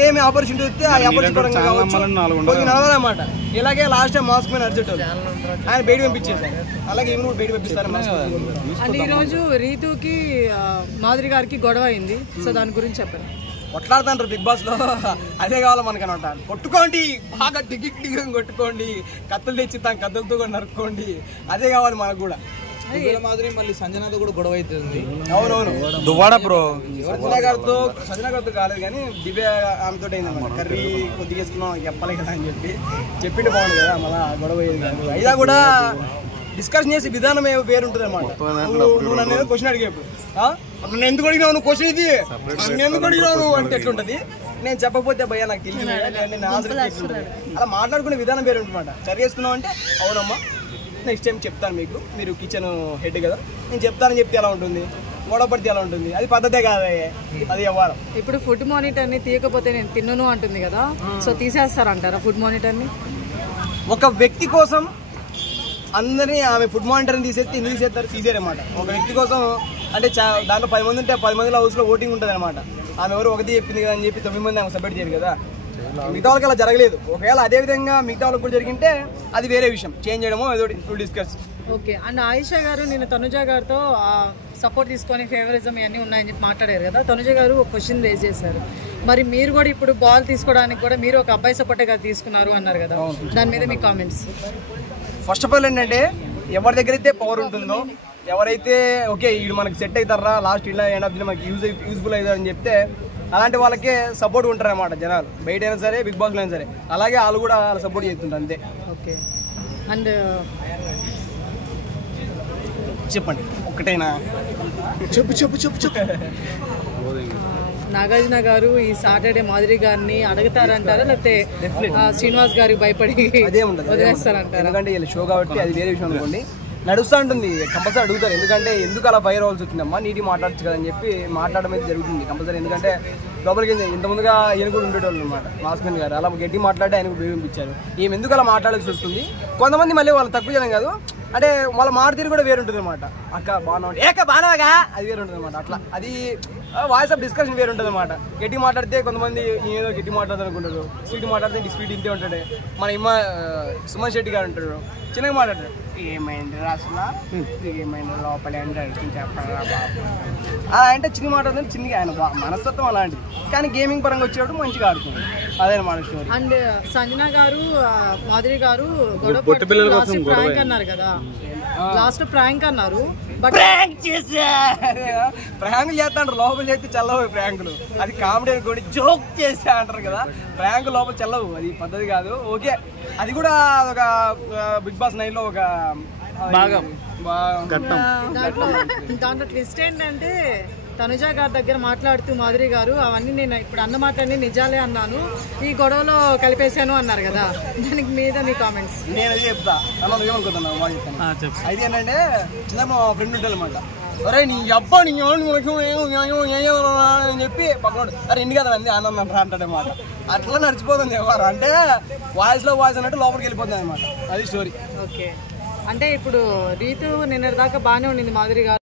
ఏమి ఆపర్చునిటీ వస్తే ఆ ఆపర్చునిటీ పరంగా కొంచెం నడవాలన్నమాట. ఇలాగే లాస్ట్ టైం మాస్క్ మీద నడిచేటోళ్ళు ఆయన బయట పంపించేసారు, అలాగే ఈమె కూడా బయట పంపిస్తారు. అండ్ ఈ రోజు రీతుకి మాధురి గారికి గొడవ అయింది, సో దాని గురించి చెప్పండి. కొట్లాడుతుంటారు బిగ్ బాస్ లో, అదే కావాలి మనకనమాట. కొట్టుకోండి, బాగా టికెట్ కొట్టుకోండి, కత్తులు తెచ్చిస్తాం, కత్తులతో కూడా నరుక్కోండి, అదే కావాలి మనకు కూడా. మాదిరి మళ్ళీ సంజనాతో కూడా గొడవ అవుతుంది. అవునవును, దువ్వాడ బ్రో సంజన గారితో కాలేదు కానీ దివ్య ఆమెతో అయిందన్నమాట. కర్రీ కొద్దిగా వేసుకున్నాం చెప్పాలి కదా అని చెప్పిండి బాగుంది కదా, మళ్ళీ గొడవ అయ్యేది కాదు. అయినా కూడా డిస్కషన్ చేసే విధానం వేరు ఉంటుంది అనమాట. నువ్వు నన్ను ఏదో క్వశ్చన్ అడిగేప్పుడు నన్ను ఎందుకు అడిగినావు, నువ్వు క్వశ్చన్ ఇది నన్ను ఎందుకు అడిగినావు నువ్వు అంటే ఎట్లుంటది, నేను చెప్పకపోతే భయ్యా నాకు తెలియదు అలా మాట్లాడుకునే విధానం వేరు ఉంటుందన్నమాట. కర్రీ వేసుకున్నావు అంటే అవునమ్మా నెక్స్ట్ టైం చెప్తాను మీకు, మీరు కిచెన్ హెడ్ కదా, నేను చెప్తానని చెప్తే ఎలా ఉంటుంది, గొడవ పడితే ఎలా ఉంటుంది, అది పద్ధతే కాదే, అది వ్యవహారం. ఇప్పుడు ఫుడ్ మానిటర్ని తీయకపోతే నేను తిన్నను అంటుంది కదా, సో తీసేస్తారంటారా ఫుడ్ మానిటర్ని? ఒక వ్యక్తి కోసం అందరినీ ఆమె ఫుడ్ మానిటర్ని తీసేస్తే ఎందుకు తీసేస్తారు, తీసేరన్నమాట. ఒక వ్యక్తి కోసం అంటే దాంట్లో 10 మంది ఉంటే 10 మందిలో హౌస్లో ఓటింగ్ ఉంటుంది అనమాట. ఆమె ఎవరు ఒకటి చెప్పింది కదా అని చెప్పి 9 మంది ఆమె సబ్మిట్ చేయరు కదా, మిగతా వాళ్ళకి అలా జరగలేదు. ఒకవేళ అదే విధంగా మిగతా వాళ్ళకి కూడా జరిగింటే అది వేరే విషయం, చేంజ్ చేయడమో ఏదో డిస్కస్. ఓకే. అండ్ ఆయిషా గారు నిన్న తనుజ గారితో సపోర్ట్ తీసుకొని ఫేవరిజం ఇవన్నీ ఉన్నాయని చెప్పి మాట్లాడారు కదా, తనుజ గారు ఒక క్వశ్చన్ రేజ్ చేశారు, మరి మీరు కూడా ఇప్పుడు బాల్ తీసుకోవడానికి కూడా మీరు ఒక అబ్బాయి సపోర్టే కదా తీసుకున్నారు అన్నారు కదా, దాని మీద మీ కామెంట్స్? ఫస్ట్ ఆఫ్ ఆల్ ఏంటంటే ఎవరి దగ్గర అయితే పవర్ ఉంటుందో, ఎవరైతే ఓకే వీడు మనకి సెట్ అవుతారా లాస్ట్ ఇలా ఎండ్ ఆఫ్ ది మనకి యూజ్ఫుల్ అవుతారని చెప్తే అలాంటి వాళ్ళకే సపోర్ట్ ఉంటారన్నమాట జనాలు, బయట అయినా సరే బిగ్ బాస్లో అయినా సరే. అలాగే వాళ్ళు కూడా సపోర్ట్ చేస్తుంటారు అంతే. ఓకే. అండ్ చెప్పండి ఒకటైనా చెప్పు నాగార్జున గారు ఈ సాటర్డే మాధురి గారిని అడుగుతారంటారా, లేకపోతే శ్రీనివాస్ గారికి భయపడి అదే ఉంటుంది వదిలేస్తారంటారా? ఎందుకంటే వీళ్ళ షో కాబట్టి అది వేరే విషయం అనుకోండి, నడుస్తూ ఉంటుంది, కంపల్సరీ అడుగుతారు. ఎందుకంటే ఎందుకు అలా ఫైర్ అవ్వాల్సి వచ్చిందమ్మా, నీటి మాట్లాడచ్చు కదా అని చెప్పి మాట్లాడడం అయితే జరుగుతుంది కంపల్సరీ. ఎందుకంటే లోపలికి ఇంతకుముందుగా ఈయన కూడా ఉండేటోళ్ళు అనమాట మాస్మెన్ గారు, అలా గట్టి మాట్లాడి ఆయన కూడా పంపించారు. ఏమి ఎందుకు అలా మాట్లాడాల్సి వస్తుంది, కొంతమంది మళ్ళీ వాళ్ళు తక్కువ చేయడం కాదు అంటే వాళ్ళ మారుతీరు కూడా వేరుంటుంది అనమాట. అక్క బాగున్నావు ఏక బాగున్నాగా అది వేరుంటుంది అనమాట. అట్లా అది వాయిస్ ఆఫ్ డిస్కషన్ వేరు ఉంటుంది అనమాట. గట్టి మాట్లాడితే కొంతమంది ఏదో గట్టి మాట్లాడతారు అనుకుంటారు, స్వీట్ మాట్లాడితే స్వీట్ ఇంతే ఉంటాడు. మన సుమన్ శెట్టి గారు ఉంటాడు, చిన్నగా మాట్లాడతారు, ఏమైంది అసలు ఏమైంది లోపలే అంటాడు చెప్పరా బాబు అలా అంటే చిన్న మాట్లాడుతుంది. చిన్నగా ఆయన మనస్తత్వం అలాంటిది, కానీ గేమింగ్ పరంగా వచ్చేటప్పుడు మంచిగా ఆడుతుంది, అదే మన స్టోరీ. అండ్ సంజన గారు మాధురి గారు గొడవ ప్రాంక్ అన్నారు కదా, లాస్ట్ ప్రాంక్ అన్నారు, బట్ ప్రాంక్ చేసా ప్రాంకులు చేస్తాంటారు, లోపల చేస్తే చల్లవు ప్రాంకులు, అది కామెడీ అనుకోండి, జోక్ చేసా అంటారు కదా, ప్రాంక్ లోపల చల్లవు, అది పద్ధతి కాదు. ఓకే అది కూడా ఒక బిగ్ బాస్ 9 లో ఒక భాగం. దాంట్లో ట్విస్ట్ ఏంటంటే తనుజ గారి దగ్గర మాట్లాడుతూ మాధురి గారు అవన్నీ నేను ఇప్పుడు అన్న మాటలన్నీ నిజాలే అన్నాను, ఈ గొడవలో కలిపేశాను అన్నారు కదా, దానికి మీద మీ కామెంట్స్? నేను అది చెప్తా అన్న, ఏమనుకుంటున్నావు మాట చెప్తాను. అయితే ఏంటంటే చిన్న మా ఫ్రెండ్ ఉంటాడు అనమాట, అరే నీ అబ్బా నీ అని చెప్పి పక్కనోడు అరే ఇంటి కదా అంది ఆనందం రా అంటాడనమాట. అట్లా నడిచిపోతుంది ఎవరు అంటే వాయిస్ లో వాయిస్ అన్నట్టు లోపలికి వెళ్ళిపోతుంది అనమాట, అది స్టోరీ. ఓకే. అంటే ఇప్పుడు రీతు నిన్నటి దాకా బాగానే ఉండింది మాధురి గారు.